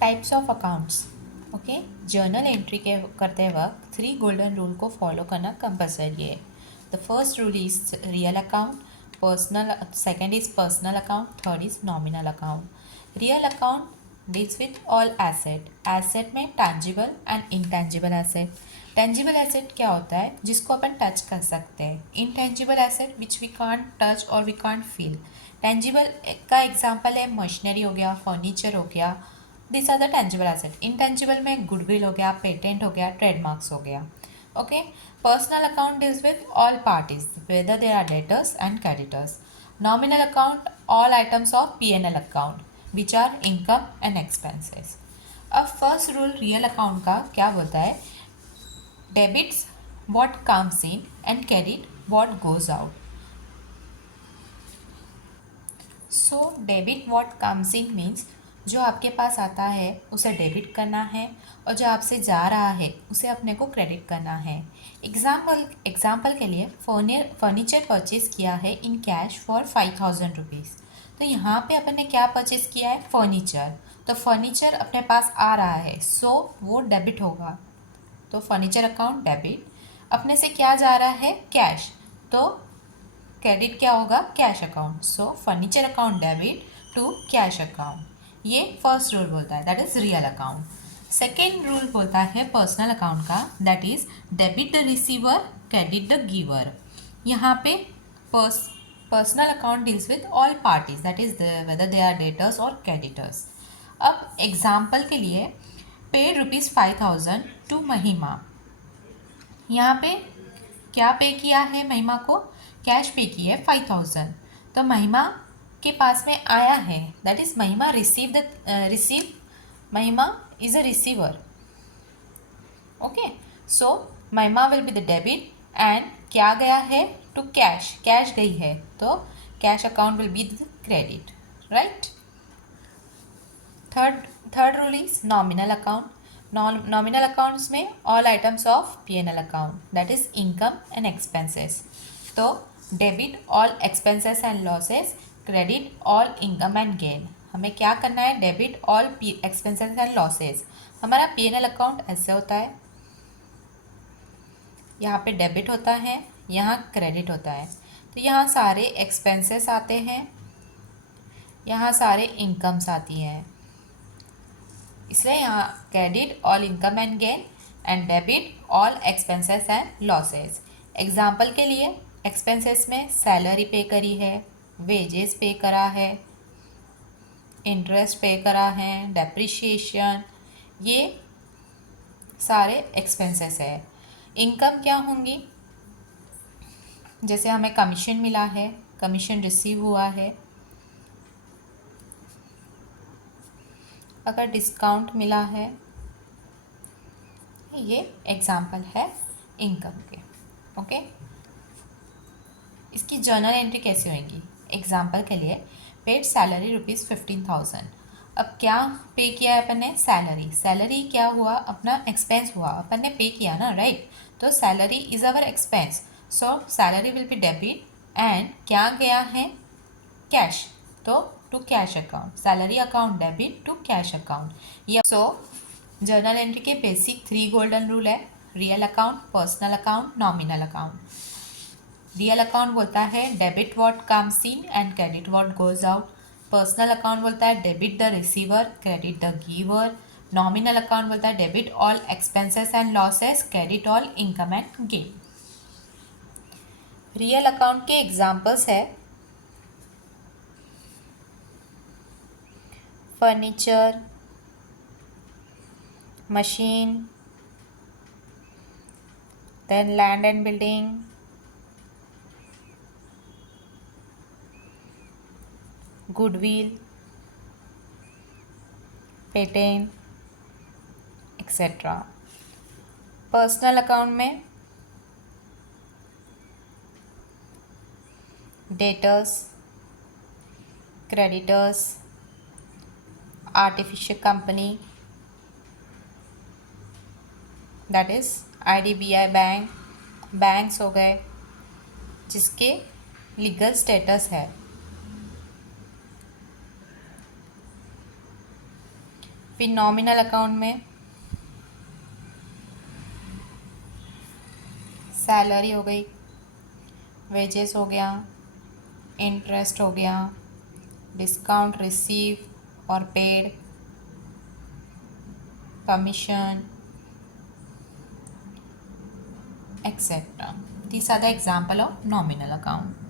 Types of accounts. Okay, journal entry के करते वक्त 3 गोल्डन रूल को फॉलो करना कंपलसरी है। The first rule is real account, personal, second is personal account, third is nominal account. Real account deals with all asset. Asset में tangible and intangible asset. Tangible asset क्या होता है? जिसको अपन touch कर सकते हैं। Intangible asset which we can't touch और वी कांट फील। टेंजिबल का एग्जांपल है मशीनरी हो गया, फर्नीचर हो गया, this are the tangible asset. Intangible में गुडविल हो गया, पेटेंट हो गया, ट्रेडमार्क्स हो गया। Okay, personal account deals with all parties whether they are debtors and creditors. Nominal account all items of P&L account which are income and expenses. अब first rule real account का क्या बोलता है? Debits what comes in and credit what goes out. So debit what comes in means जो आपके पास आता है उसे डेबिट करना है और जो आपसे जा रहा है उसे अपने को क्रेडिट करना है। एग्जाम्पल के लिए फर्नीचर परचेज किया है इन कैश फॉर 5,000 रुपीज़। तो यहाँ पे अपन ने क्या परचेज किया है? फर्नीचर। तो फर्नीचर अपने पास आ रहा है, सो वो डेबिट होगा। तो फर्नीचर अकाउंट डेबिट। अपने से क्या जा रहा है? कैश। तो क्रेडिट क्या होगा? Cash account. So furniture account debit to cash account. ये फर्स्ट रूल बोलता है, that is real account. Second rule बोलता है पर्सनल अकाउंट का, that is debit the receiver, credit the giver. यहाँ पे personal account deals with all parties, that is whether they are debtors और creditors. अब example के लिए पेड ₹5,000 टू महिमा। यहाँ पे क्या पे किया है? महिमा को कैश पे की है 5,000। तो महिमा के पास में आया है, that is Mahima receive Mahima is a receiver. Okay, so Mahima will be the debit and क्या गया है? टू कैश, कैश गई है, तो cash account will be the credit, right. Third rule is nominal account. Nominal accounts में all items of P&L account, that is income and expenses. तो debit all expenses and losses, credit all income and gain. हमें क्या करना है? Debit all expenses and losses. हमारा P&L account ऐसे होता है, यहाँ पे डेबिट होता है, यहाँ क्रेडिट होता है। तो यहाँ सारे एक्सपेंसेस आते हैं, यहाँ सारे इनकम्स आती हैं, इसलिए यहाँ credit all income and gain and debit all expenses and losses. Example के लिए एक्सपेंसेस में सैलरी पे करी है, वेजेस पे करा है, इंटरेस्ट पे करा है, डेप्रिशिएशन, ये सारे एक्सपेंसेस है। इनकम क्या होंगी? जैसे हमें कमीशन मिला है, कमीशन रिसीव हुआ है, अगर डिस्काउंट मिला है, ये एग्जाम्पल है इनकम के। ओके, इसकी जर्नल एंट्री कैसे होगी? एग्जाम्पल के लिए पेड सैलरी ₹15,000। अब क्या पे किया है अपन ने? सैलरी। सैलरी क्या हुआ? अपना एक्सपेंस हुआ, अपन ने पे किया ना, राइट। तो salary is our expense, so salary will be debit and क्या गया है? कैश। तो to cash account, salary account debit to cash account. ये सो जर्नल एंट्री के बेसिक 3 गोल्डन रूल है, real account, personal account, nominal account. Real account बोलता है debit what comes in and credit what goes out. Personal account बोलता है debit the receiver, credit the giver. Nominal account बोलता है debit all expenses and losses, credit all income and gain. Real account के examples है furniture, machine, then land and building, goodwill, patent, etc. Personal account में debtors, creditors, artificial company, that is IDBI bank, banks हो गए जिसके legal status है। फिर nominal account में salary हो गई, वेजेस हो गया, इंटरेस्ट हो गया, डिस्काउंट रिसीव और paid, commission, etc. These are the example of nominal account.